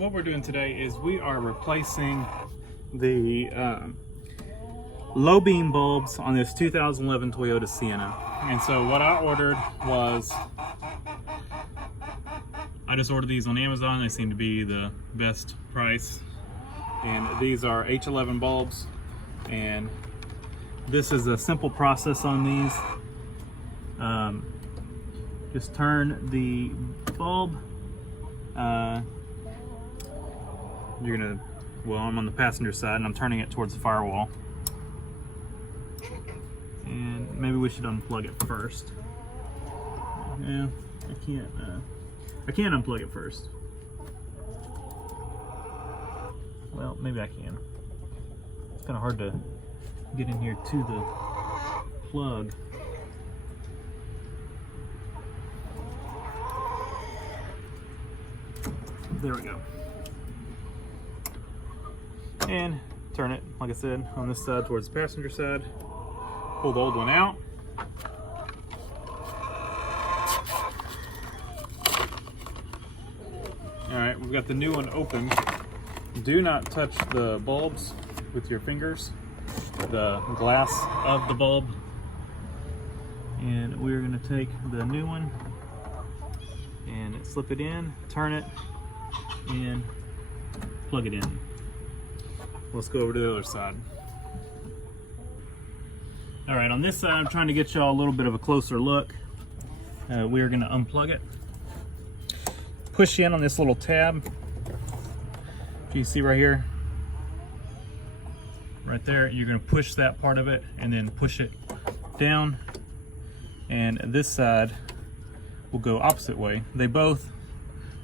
So what we're doing today is we are replacing the low beam bulbs on this 2011 Toyota Sienna. And so what I ordered was, I just ordered these on Amazon. They seem to be the best price. And these are H11 bulbs. And this is a simple process on these. Just turn the bulb. You're gonna, well, I'm on the passenger side and I'm turning it towards the firewall. And maybe we should unplug it first. Yeah, I can't unplug it first. Well, maybe I can. It's kind of hard to get in here to the plug. There we go. And turn it, like I said, on this side towards the passenger side. Pull the old one out. All right, we've got the new one open. Do not touch the bulbs with your fingers, the glass of the bulb. And we're gonna take the new one and slip it in, turn it, and plug it in. Let's go over to the other side. All right, on this side, I'm trying to get y'all a little bit of a closer look. We're gonna unplug it. Push in on this little tab. You see right here, right there, you're gonna push that part of it and then push it down. And this side will go opposite way. They both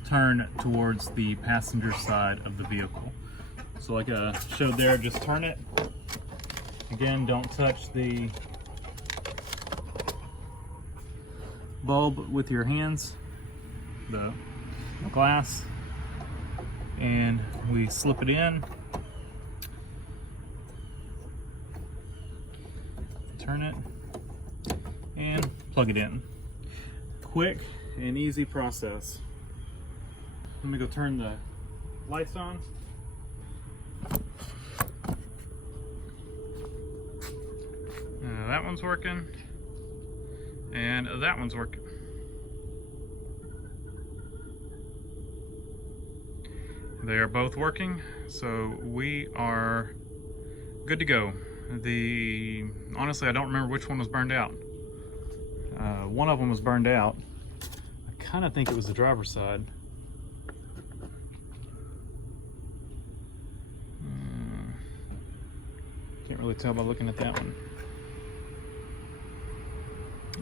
turn towards the passenger side of the vehicle. So like I showed there, just turn it. Again, don't touch the bulb with your hands, the glass, and we slip it in, turn it, and plug it in. Quick and easy process. Let me go turn the lights on. That one's working, and that one's working. They are both working, so we are good to go. Honestly, I don't remember which one was burned out. One of them was burned out. I kind of think it was the driver's side. Can't really tell by looking at that one.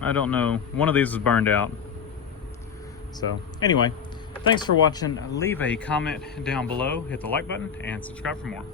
I don't know. One of these was burned out. So anyway, thanks for watching. Leave a comment down below, hit the like button, and subscribe for more.